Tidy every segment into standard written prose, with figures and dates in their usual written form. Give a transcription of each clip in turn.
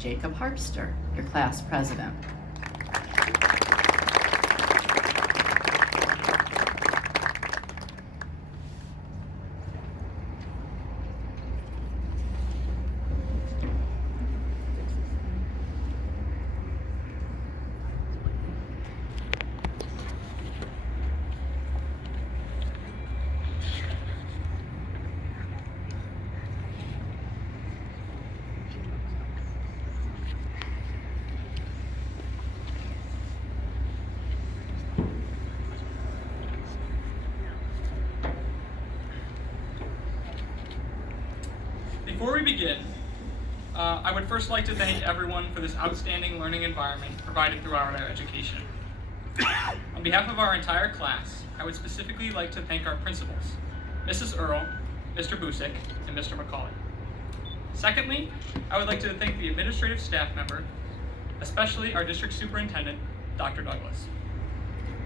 Jacob Harpster, your class president. Before we begin, I would first like to thank everyone for this outstanding learning environment provided throughout our education. On behalf of our entire class, I would specifically like to thank our principals, Mrs. Earle, Mr. Busick, and Mr. McCauley. Secondly, I would like to thank the administrative staff member, especially our district superintendent, Dr. Douglas.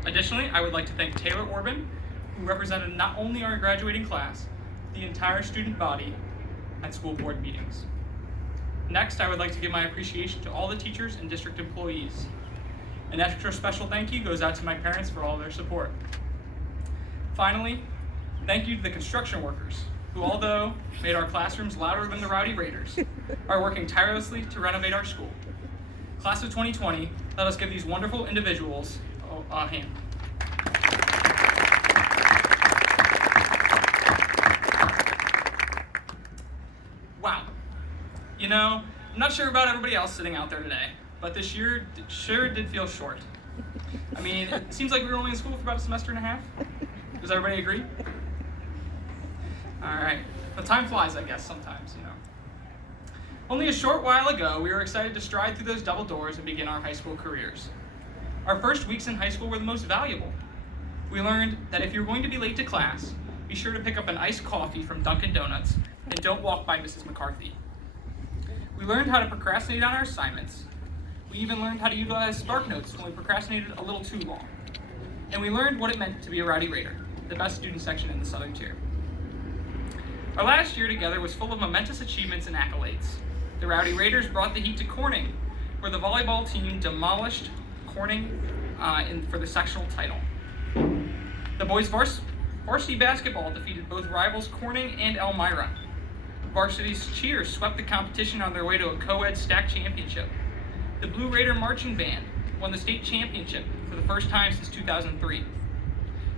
Additionally, I would like to thank Taylor Orban, who represented not only our graduating class, but the entire student body at school board meetings. Next, I would like to give my appreciation to all the teachers and district employees. An extra special thank you goes out to my parents for all their support. Finally, thank you to the construction workers, who, although made our classrooms louder than the Rowdy Raiders, are working tirelessly to renovate our school. Class of 2020, let us give these wonderful individuals a hand. Wow. You know, I'm not sure about everybody else sitting out there today, but this year sure did feel short. I mean, it seems like we were only in school for about a semester and a half. Does everybody agree? All right. But time flies, I guess, sometimes, you know. Only a short while ago, we were excited to stride through those double doors and begin our high school careers. Our first weeks in high school were the most valuable. We learned that if you're going to be late to class, be sure to pick up an iced coffee from Dunkin' Donuts and don't walk by Mrs. McCarthy. We learned how to procrastinate on our assignments. We even learned how to utilize Spark Notes when we procrastinated a little too long. And we learned what it meant to be a Rowdy Raider, the best student section in the Southern Tier. Our last year together was full of momentous achievements and accolades. The Rowdy Raiders brought the heat to Corning, where the volleyball team demolished Corning for the sectional title. The boys' varsity basketball defeated both rivals Corning and Elmira. Varsity's cheers swept the competition on their way to a co-ed stack championship. The Blue Raider Marching Band won the state championship for the first time since 2003.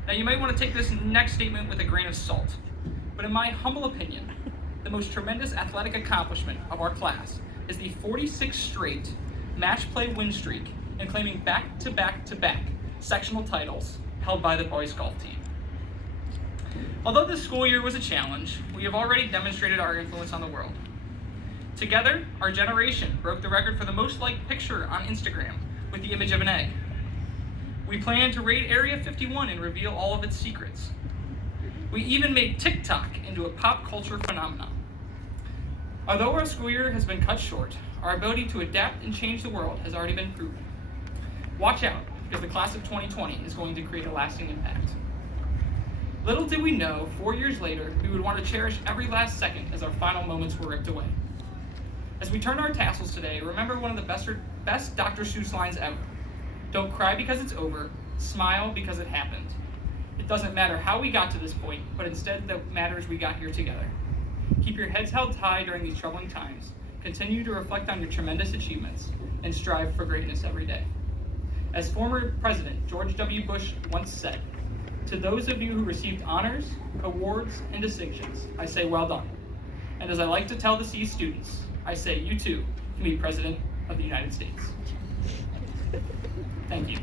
Now you might want to take this next statement with a grain of salt, but in my humble opinion, the most tremendous athletic accomplishment of our class is the 46 straight match play win streak and claiming back-to-back-to-back sectional titles held by the boys golf team. Although this school year was a challenge, we have already demonstrated our influence on the world. Together, our generation broke the record for the most liked picture on Instagram with the image of an egg. We plan to raid Area 51 and reveal all of its secrets. We even made TikTok into a pop culture phenomenon. Although our school year has been cut short, our ability to adapt and change the world has already been proven. Watch out, because the class of 2020 is going to create a lasting impact. Little did we know, 4 years later, we would want to cherish every last second as our final moments were ripped away. As we turn our tassels today, remember one of the best Dr. Seuss lines ever. Don't cry because it's over, smile because it happened. It doesn't matter how we got to this point, but instead that matters we got here together. Keep your heads held high during these troubling times, continue to reflect on your tremendous achievements, and strive for greatness every day. As former President George W. Bush once said, to those of you who received honors, awards, and distinctions, I say well done. And as I like to tell the C students, I say you too can be President of the United States. Thank you.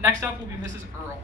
Next up will be Mrs. Earle.